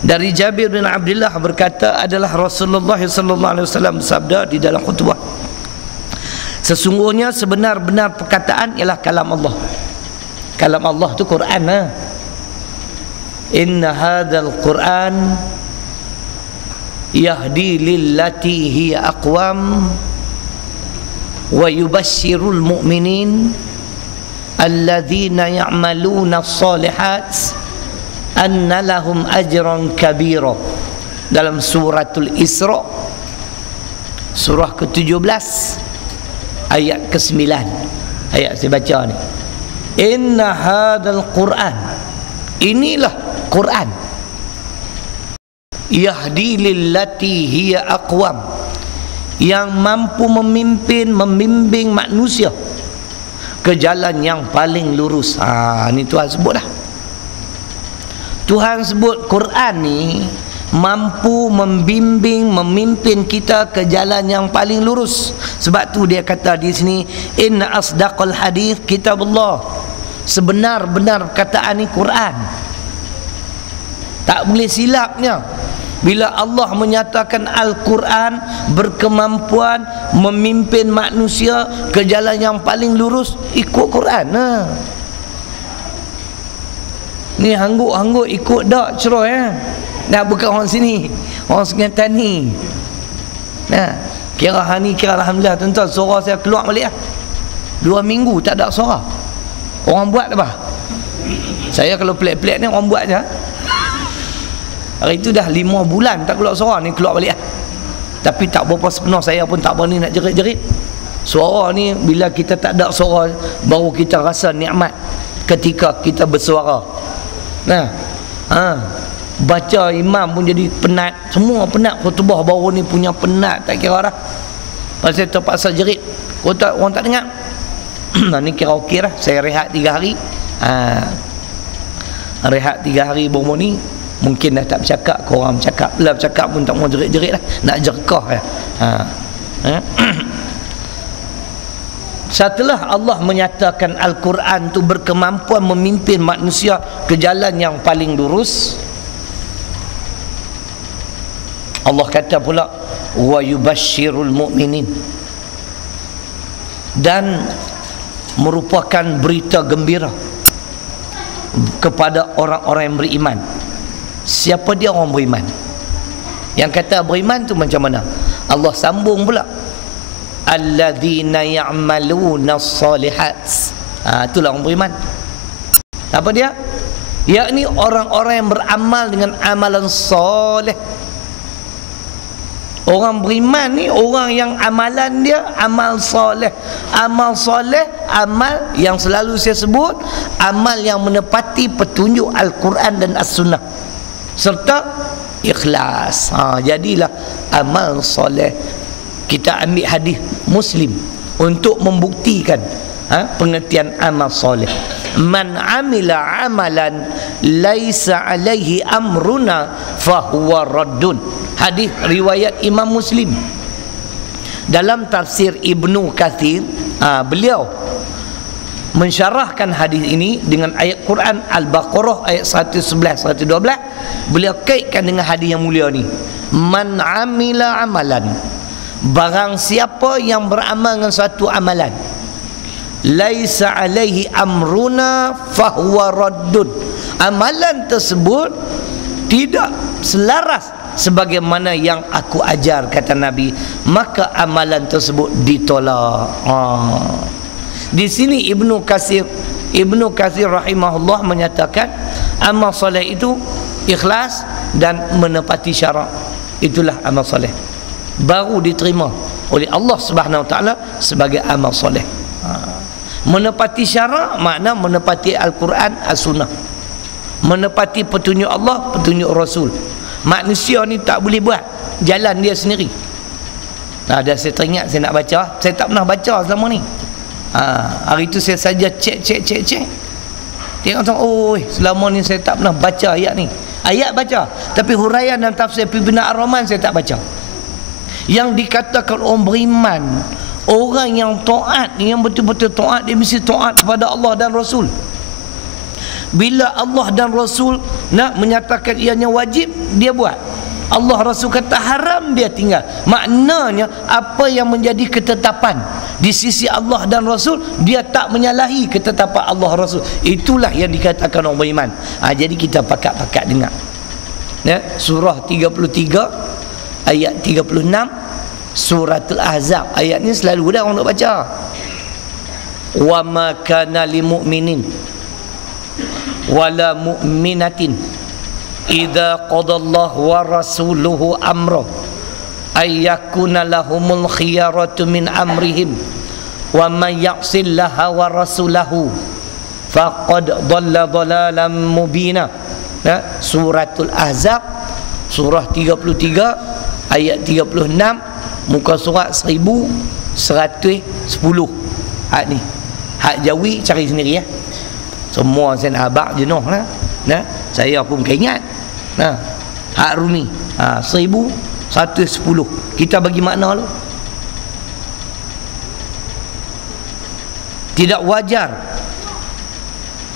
Dari Jabir bin Abdullah berkata, adalah Rasulullah sallallahu alaihi wasallam bersabda di dalam khutbah, sesungguhnya sebenar-benar perkataan ialah kalam Allah. Kalam Allah tu Quran lah. Inna hadzal Quran yahdi lillati hiya aqwam wa yubashshirul mu'minin alladzina ya'maluna as-solihat anna lahum ajran kabira. Dalam suratul Isra surah ke-17 ayat ke-9. Ayat saya baca ni, inna hadzal Quran, inilah Quran, yahdi lillati hiya aqwam, yang mampu membimbing manusia ke jalan yang paling lurus. Ni Tuhan sebut dah. Tuhan sebut Quran ni mampu memimpin kita ke jalan yang paling lurus. Sebab tu dia kata di sini, inna asdaqal hadith kitabullah, sebenar-benar perkataan ni Quran. Tak boleh silapnya. Bila Allah menyatakan Al-Quran berkemampuan memimpin manusia ke jalan yang paling lurus, ikut Quran. Ni hanggut-hanggut ikut dak ceroh ya. Dah bukan orang sini, orang Sungai Tani. Nah, kira hari ni kira alhamdulillah tuan-tuan, suara saya keluar balik lah. 2 minggu tak ada suara. Orang buat apa? Saya kalau pelik-pelik ni orang buat je. Hari itu dah 5 bulan tak keluar suara, ni keluar balik lah. Tapi tak berapa sepenuh, saya pun tak berani nak jerit-jerit. Suara ni bila kita tak ada suara, baru kita rasa nikmat ketika kita bersuara. Nah, baca imam pun jadi penat. Semua penat. Khutbah baru ni punya penat tak kira dah. Pasal terpaksa jerit. Orang tak dengar. Ni kira okey lah. Saya rehat 3 hari. Rehat 3 hari baru ni mungkin dah tak bercakap. Korang bercakap. Bila bercakap pun tak mau jerit-jerit lah. Nak jerkah lah. Setelah Allah menyatakan Al-Quran tu berkemampuan memimpin manusia ke jalan yang paling lurus, Allah kata pula wa yubashshirul mu'minin, dan merupakan berita gembira kepada orang-orang yang beriman. Siapa dia orang beriman? Yang kata beriman tu macam mana? Allah sambung pula, alladzina ya'maluna as-solihat. Itulah orang beriman. Apa dia? Yakni orang-orang yang beramal dengan amalan soleh. Orang beriman ni orang yang amalan dia amal soleh. Amal soleh, amal yang selalu saya sebut, amal yang menepati petunjuk Al-Quran dan As-Sunnah serta ikhlas. Jadilah amal soleh. Kita ambil hadis Muslim untuk membuktikan pengertian amal soleh. Man amila amalan laisa alaihi amruna fahuwa raddun. Hadis riwayat Imam Muslim. Dalam tafsir Ibnu Katsir, beliau mensyarahkan hadis ini dengan ayat Quran Al-Baqarah ayat 111 112. Beliau kaitkan dengan hadis yang mulia ni. Man amila amalan, barang siapa yang beramal dengan suatu amalan, laisa alaihi amruna fahuwa raddun, amalan tersebut tidak selaras sebagaimana yang aku ajar, kata Nabi, maka amalan tersebut ditolak. Di sini Ibnu Katsir rahimahullah menyatakan amal soleh itu ikhlas dan menepati syarak. Itulah amal soleh, baru diterima oleh Allah Subhanahu Wa Taala sebagai amal soleh. Menepati syarak makna menepati Al-Quran, As-Sunnah, menepati petunjuk Allah, petunjuk Rasul. Manusia ni tak boleh buat, jalan dia sendiri. Dah saya teringat saya nak baca, saya tak pernah baca selama ni. Hari tu saya saja cek. Tengok selama ni saya tak pernah baca ayat ni. Ayat baca, tapi huraian dan tafsir Ibnu Ar-Rahman saya tak baca. Yang dikatakan orang beriman, orang yang taat, yang betul-betul taat, dia mesti taat kepada Allah dan Rasul. Bila Allah dan Rasul nak menyatakan ianya wajib, dia buat. Allah Rasul kata haram, dia tinggal. Maknanya apa yang menjadi ketetapan di sisi Allah dan Rasul, dia tak menyalahi ketetapan Allah Rasul. Itulah yang dikatakan orang beriman. Jadi kita pakat-pakat dengar. Surah 33 ayat 36, Suratul Ahzab. Ayat ni selalu dah orang nak baca. Wa ma kana lil mu'minin wala mu'minatin idza qadallahu wa rasuluhu amra ay yakuna lahumul khiyaratu min amrihim wa man ya'sillaha wa rasulahu faqad dhalla dhalalan mubina. Suratul Ahzab surah 33 ayat 36, muka surat 1110. Hak ni hak Jawi, cari sendiri ya. Semua saya nak abang jenuh lah. Saya pun bukan ingat. Hak Rumi 1110. Kita bagi makna lu. Tidak wajar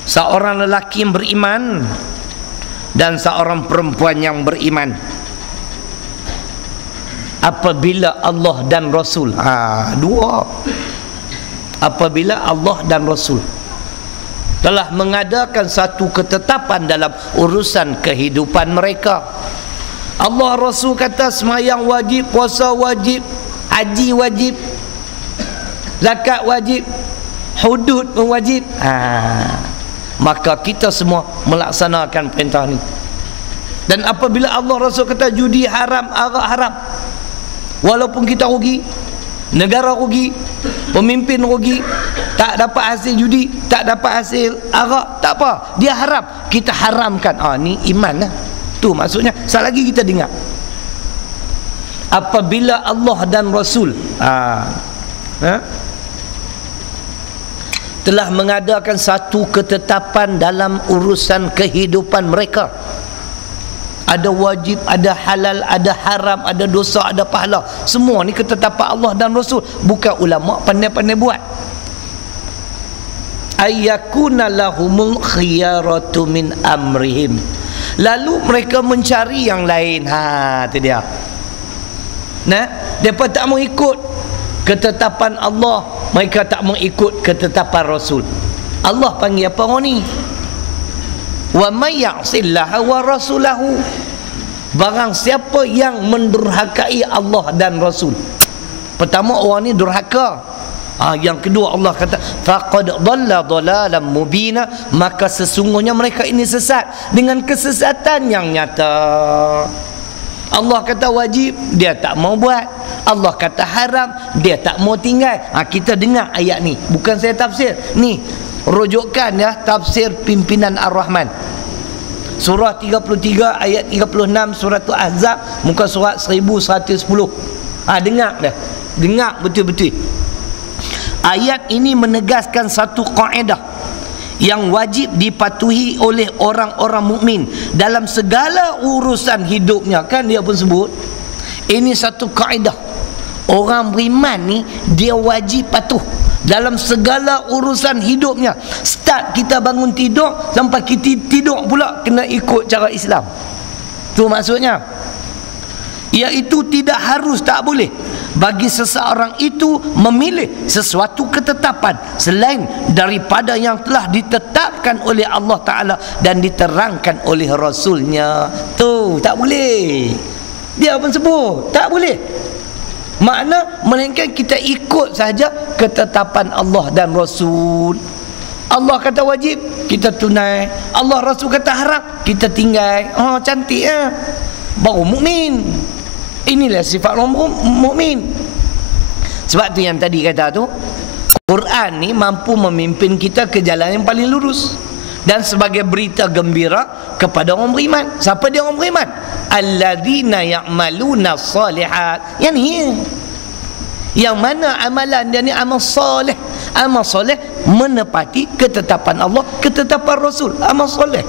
seorang lelaki yang beriman dan seorang perempuan yang beriman apabila Allah dan Rasul, dua, apabila Allah dan Rasul telah mengadakan satu ketetapan dalam urusan kehidupan mereka. Allah Rasul kata semayang wajib, puasa wajib, haji wajib, zakat wajib, hudud pun wajib. Maka kita semua melaksanakan perintah ni. Dan apabila Allah Rasul kata judi haram, arak haram, walaupun kita rugi, negara rugi, pemimpin rugi, tak dapat hasil judi, tak dapat hasil arak, tak apa, dia haram, kita haramkan. Ni iman lah. Tu maksudnya. Sekali lagi kita dengar, apabila Allah dan Rasul telah mengadakan satu ketetapan dalam urusan kehidupan mereka, ada wajib, ada halal, ada haram, ada dosa, ada pahala. Semua ni ketetapan Allah dan Rasul, bukan ulama pandai-pandai buat. Ayyakuna lahumul khiyaratu min amrihim. Lalu mereka mencari yang lain. Itu dia. Mereka tak mau ikut ketetapan Allah, mereka tak mau ikut ketetapan Rasul. Allah panggil apa orang ni? Wa may ya'sillaha wa rasulahu. Barang siapa yang mendurhakai Allah dan Rasul. Pertama, orang ni durhaka. Yang kedua, Allah kata faqad dhalla dhalalan mubina, maka sesungguhnya mereka ini sesat dengan kesesatan yang nyata. Allah kata wajib, dia tak mau buat. Allah kata haram, dia tak mau tinggal. Kita dengar ayat ni, bukan saya tafsir. Ni rujukan ya, tafsir pimpinan Ar-Rahman. Surah 33 ayat 36 surah Al-Ahzab, muka surat 1110. Dengar dah. Dengar betul-betul. Ayat ini menegaskan satu kaedah yang wajib dipatuhi oleh orang-orang mukmin dalam segala urusan hidupnya. Kan dia pun sebut ini satu kaedah. Orang beriman ni dia wajib patuh dalam segala urusan hidupnya. Start kita bangun tidur sampai kita tidur pula kena ikut cara Islam. Tu maksudnya. Iaitu tidak harus, tak boleh bagi seseorang itu memilih sesuatu ketetapan selain daripada yang telah ditetapkan oleh Allah Ta'ala dan diterangkan oleh Rasulnya. Tu tak boleh. Dia pun sebut tak boleh. Makna melainkan kita ikut saja ketetapan Allah dan Rasul. Allah kata wajib, kita tunai. Allah Rasul kata haram, kita tinggal. Cantik ya. Baru mukmin. Inilah sifat orang mukmin. Sebab tu yang tadi kata tu, Quran ni mampu memimpin kita ke jalan yang paling lurus dan sebagai berita gembira kepada orang beriman. Siapa dia orang beriman? Alladzina ya'maluna shalihat. Yang ni, yang mana amalan dia ni amal soleh. Amal soleh menepati ketetapan Allah, ketetapan Rasul. Amal soleh.